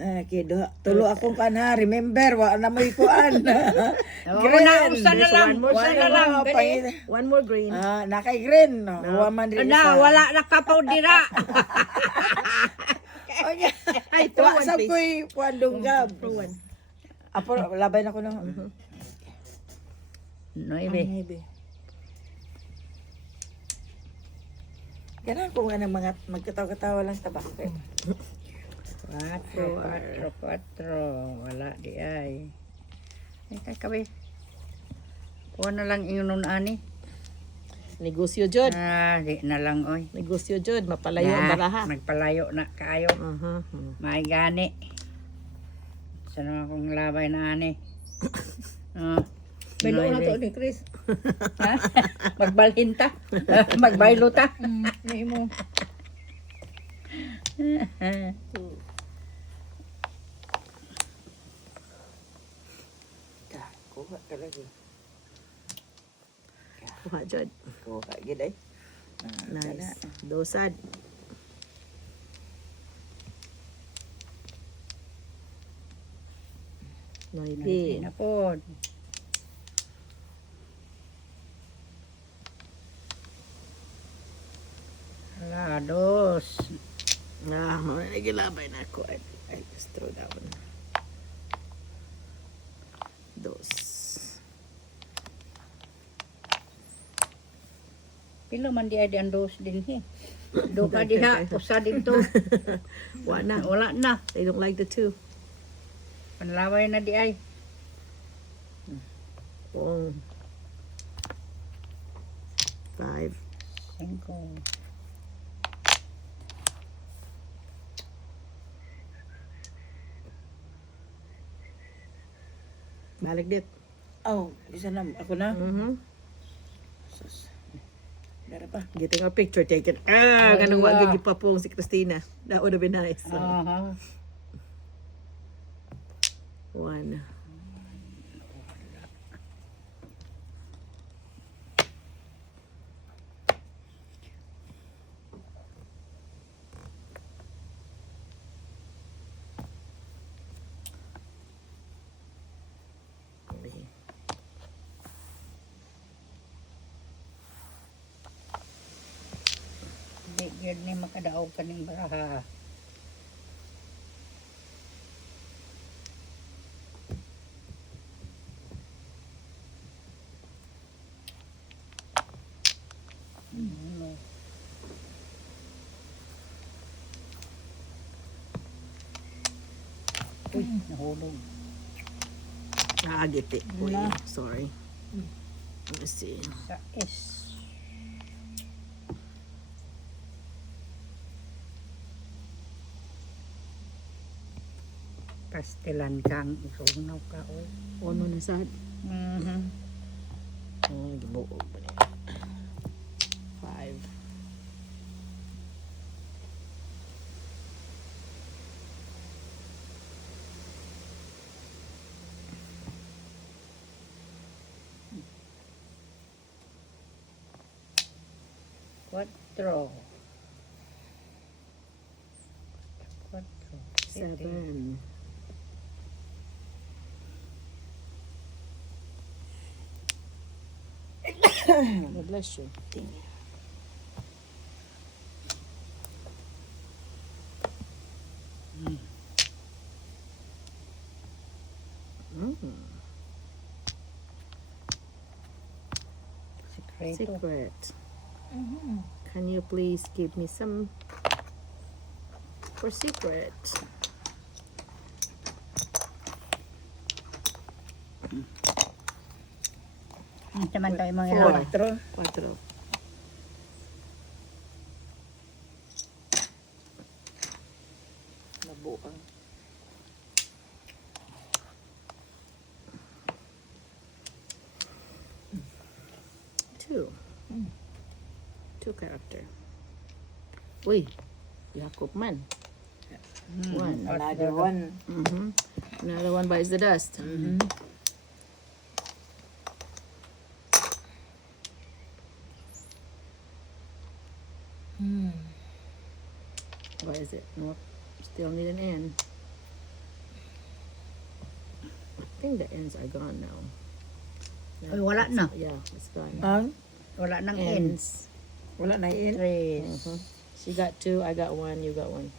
Okay, tulo akong kana. Remember, wa na mo ikuan. Usa na lang. One more green. Nakay green. No. Wa man rin isa. Wala na kapaw dira. Ay, Wa one, sa please. ko'y puandunggab. Throw one. Apo, labay na ko no. Noibe. Maybe. Ganun ko nga ng mga magkatawa-katawa lang tabak. 4. Wala di ay. Ay, kakabi. Kuha na lang inunon ani. Negosyo jud. Di na lang oy. Negosyo jud, mapalayo ang baraha. Nagpalayo na kayo. May gani. Sana akong labay na ani. Baylo na to ni Chris. Magbalhin ta. Magbaylo ta. Ni mo. Kuha ka lagi. Kuha jud. Kuha gid ay. Nice. Dosad. Noibe. Na po. Dos. Nagilabay na ako. I just throw that one. Dos. Pilo man di ay ang dos din he. Do ka diha, usa dito. Wala na. Wala na. They don't like the two. Panlaway na di ay. Oh. 5. 5. Balik dit. Oh, isa na ako na. Sus. Dara pa. Getting a picture taken. Ganun wag gid pa pong si Christina. That would have been nice. Aha. 1. Di gyud ni makadaog kaning baraha. Uy, nahulog. Giti. Uy, sorry. Let's see. Sa S. Pastilan kang isunaw ka o. Ono na sad. Gibuog pa niya. 5. Quatro. 7. God bless you. Secreto. Secret. Can you please give me some for secret? Saman tayo mga Four. ilaw. 4. Nabuang. 2. 2 character. Uy, Yakop man. 1. Another one. Another one bites the dust. What is it? Nope. Still need an N. I think the N's are gone now. Ay, wala na. Yeah, it's gone. Ang? Wala nang N. N's. Wala na in. Tres. She got 2, I got 1, you got 1.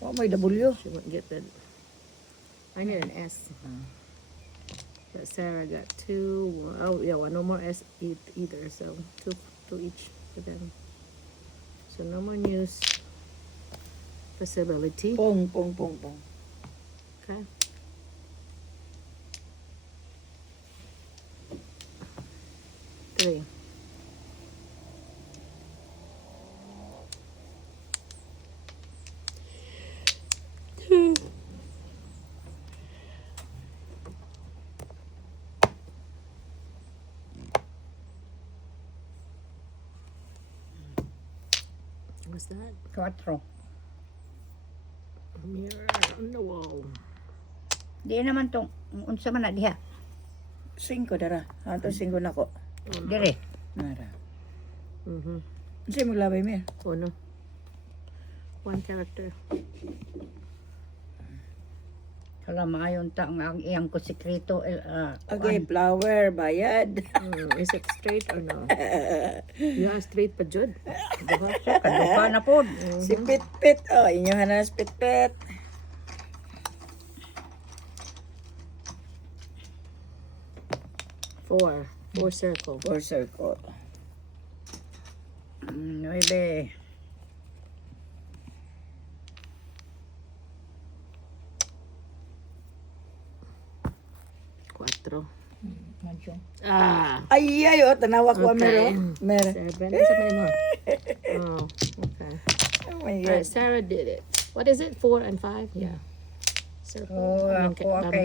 Oh, may W. She wouldn't get that. I need an S. But Sarah got 2. Oh, yeah, well, no more S either. So 2 each for them. So no more news possibility. Pong. Okay. Three. What's that? 4. Mirror on the wall. Di naman tong unsa man na diha. 5 dara. Ato 5 na ko. Dire. Nara. Mm-hmm. Kasi maglabay mo. Oh no. 1 character. Kala maayon ta ang iyang ko sekreto. Okay, flower, bayad. Is it straight or no? Yeah, straight pa jud. Kaduka na pod. Si Pit. Oh, inyohan na si Pit. 4 circle. 4 circle. 9. 4. Mansyong. Ah. Ay, oh, tanawa ko Okay. Meron. 7. Isa pa mo. Oh, okay. Oh my Alright, God. Sarah did it. What is it? 4 and 5? Yeah. Circle. Oh, And then ako kay